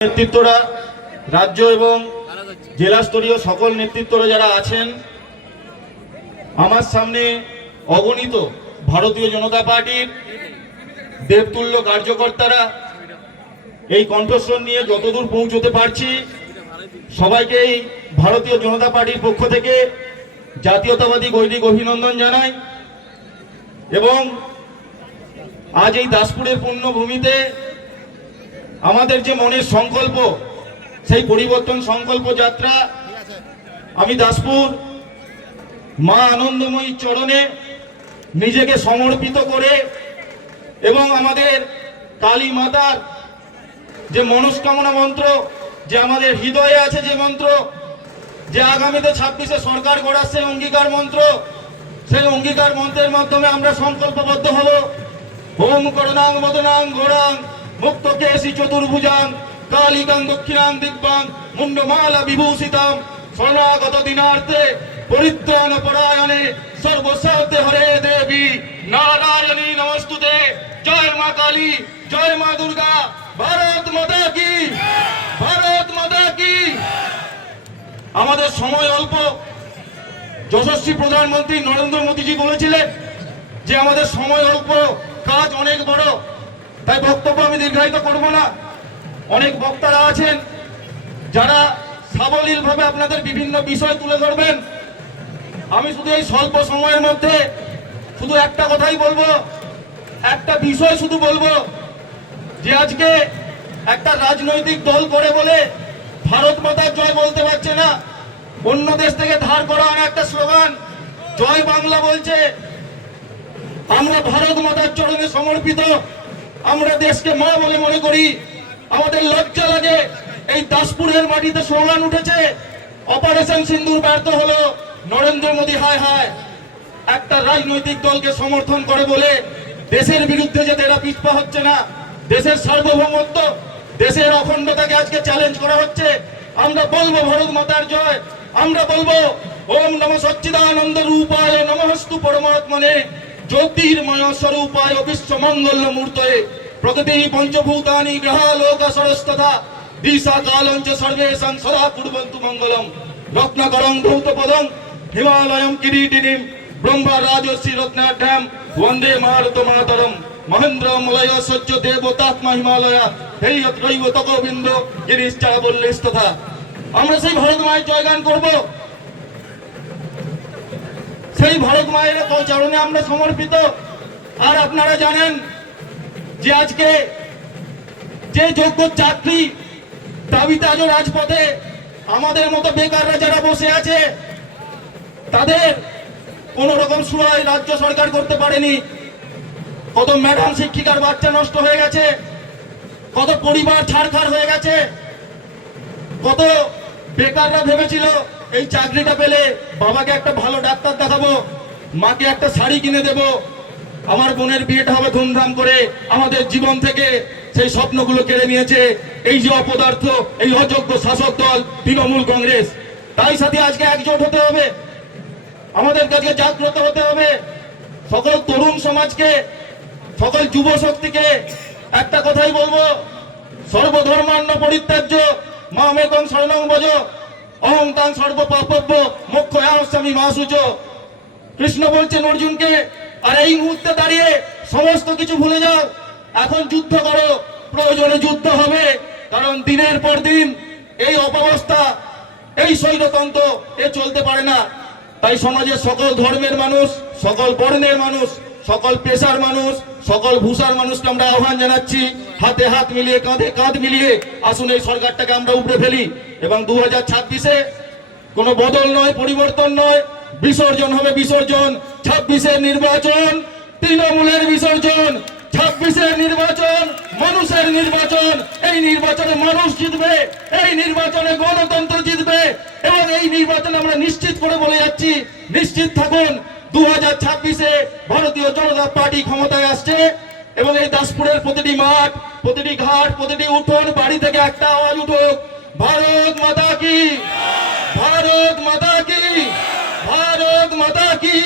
নেতৃত্বরা রাজ্য এবং জেলা স্তরীয় সকল নেতৃত্বরা যারা আছেন, আমার সামনে অগণিত ভারতীয় জনতা পার্টির দেবতুল্য কার্যকর্তারা এই কণ্ঠস্বর নিয়ে যতদূর পৌঁছতে পারছি সবাইকে এই ভারতীয় জনতা পার্টির পক্ষ থেকে জাতীয়তাবাদী গৈরিক অভিনন্দন জানাই। এবং আজ এই দাসপুরের পুণ্যভূমিতে আমাদের যে মনের সংকল্প, সেই পরিবর্তন সংকল্প যাত্রা আমি দাসপুর মা আনন্দময়ী চরণে নিজেকে সমর্পিত করে এবং আমাদের কালী মাতার যে মনস্কামনা মন্ত্র, যে আমাদের হৃদয়ে আছে যে মন্ত্র, যে আগামীতে 26-এ সরকার গড়ার সেই অঙ্গীকার মন্ত্র, সেই অঙ্গীকার মন্ত্রের মাধ্যমে আমরা সংকল্পবদ্ধ হব। ওম করুণাং মদনাং ঘোরাং মুক্ত কেশি চতুর্ভুজাং কালিকাং দক্ষিণাং দিব্যাং মুন্ডমালা বিভূষিতাং শরণাগত দিনার্থে পরিত্রাণ পরায়ণে সর্বস্বার্থে হরে দেবী নারায়ণী নমস্তুতে। জয় মা কালী, জয় মা দুর্গা, ভারত মাতা কি, ভারত মাতা কি। আমাদের সময় অল্প। যশস্বী প্রধানমন্ত্রী নরেন্দ্র মোদীজি বলেছিলেন যে আমাদের সময় অল্প, কাজ অনেক বড়। তাই বক্তব্য আমি দীর্ঘায়িত করব না। অনেক বক্তারা আছেন যারা সাবলীলভাবে আপনাদের বিভিন্ন বিষয় তুলে ধরবেন। আমি শুধু এই স্বল্প সময়ের মধ্যে শুধু একটা কথাই বলবো, একটা বিষয় শুধু বলবো, যে আজকে একটা রাজনৈতিক দল করে বলে ভারত মাতার জয় বলতে পারছে না। অন্য দেশ থেকে ধার করা একটা স্লোগান জয় বাংলা বলছে। আমরা ভারত মাতার চরণে সমর্পিত, আমরা দেশকে মা বলে মনে করি। আমাদের লজ্জা লাগে এই দাসপুরের মাটিতে স্লোগান উঠেছে অপারেশন সিন্দুর ব্যর্থ হলো, নরেন্দ্র মোদী হায় হায়। একটা রাজনৈতিক দলকে সমর্থন করে বলে দেশের বিরুদ্ধে যে এরা পিছপা হচ্ছে না, দেশের সার্বভৌমত্ব, দেশের অখণ্ডতাকে আজকে চ্যালেঞ্জ করা হচ্ছে। আমরা বলবো ভারত মাতার জয়, আমরা বলবো ওম নম সচ্চিদানন্দ রূপায় নমস্তু পরমাত্মনে জ্যোতির্ময় স্বরূপায় বিশ্বমঙ্গল মূর্তয়ে প্রকৃতি পঞ্চভূতানি গ্রহালোক সরস্তথা দিশা কালঞ্চ সর্বেশাং সদা কুর্বন্তু মঙ্গলম রত্নাকরং ধৌতপদং হিমালয়ং কিরীটিনীম ব্রহ্মা রাজর্ষি রত্নাঢ্যাম বন্দে ভারত মাতরম মহেন্দ্র মলয় সহ্য দেবতাত্মা হিমালয়া হেয়ত্রৈব তকবিন্দ গিরিশ্চারা বল্লিস্তথা। আমরা সেই ভারত মায়ের জয়গান করব, সেই ভারত মায়ের চরণে আমরা সমর্পিত। আর আপনারা জানেন যে আজকে যে যোগ্য চাকরি দাবিতে আজও রাজপথে আমাদের মতো বেকাররা যারা বসে আছে, তাদের কোন রকম সুরাই রাজ্য সরকার করতে পারেনি। কত ম্যাডাম শিক্ষিকার বাচ্চা নষ্ট হয়ে গেছে, কত পরিবার ছাড়খাড় হয়ে গেছে, কত বেকাররা ভেবেছিল এই চাকরিটা পেলে বাবাকে একটা ভালো ডাক্তার দেখাবো, মাকে একটা শাড়ি কিনে দেব, আমার বোনের বিয়েটা হবে ধুমধাম করে। আমাদের জীবন থেকে সেই স্বপ্নগুলো কেড়ে নিয়েছে এই যে অপদার্থ, এই অযোগ্য শাসক দল তৃণমূল কংগ্রেস। তাই সাথে আজকে একজোট হতে হবে, আমাদের কাছে জাগ্রত হতে হবে। সকল তরুণ সমাজকে, সকল যুব শক্তিকে একটা কথাই বলবো, সর্বধর্মান্য পরিত্যাজ্য মামেকং শরণং ভজ অহং তাং সর্ব পাপব্য মোক্ষয়াস্মি মা শুচ। কৃষ্ণ বলছেন অর্জুনকে, আর এই মুহূর্তে দাঁড়িয়ে সমস্ত কিছু ভুলে যাও, এখন যুদ্ধ করো, প্রয়োজনে যুদ্ধ হবে। কারণ দিনের পর দিন এই অপবস্থা, এই স্বৈরতন্ত্র এ চলতে পারে না। তাই সমাজের সকল ধর্মের মানুষ, সকল বর্ণের মানুষ, সকল পেশার মানুষ, সকল ভূষার মানুষকে আমরা আহ্বান জানাচ্ছি, হাতে হাত মিলিয়ে, কাঁধে কাঁধ মিলিয়ে আসুন এই সরকারটাকে আমরা উপড়ে ফেলি। এবং 2026-এ কোনো বদল নয়, পরিবর্তন নয়, বিসর্জন হবে বিসর্জন। 26-এর নির্বাচন তৃণমূলের বিসর্জন, 26-এর নির্বাচন মানুষের নির্বাচন। এই নির্বাচনে মানুষ জিতবে, এই নির্বাচনে গণতন্ত্র জিতবে। এবং এই নির্বাচনে আমরা নিশ্চিত করে বলে যাচ্ছি, নিশ্চিত থাকুন 2026-এ ভারতীয় জনতা পার্টি ক্ষমতায় আসছে। এবং এই দাসপুরের প্রতিটি মাঠ, প্রতিটি ঘাট, প্রতিটি উঠোন, বাড়ি থেকে একটা আওয়াজ উঠুক, ভারত মাতা কি, ভারত মাতা কি, ভারত মাতা কি।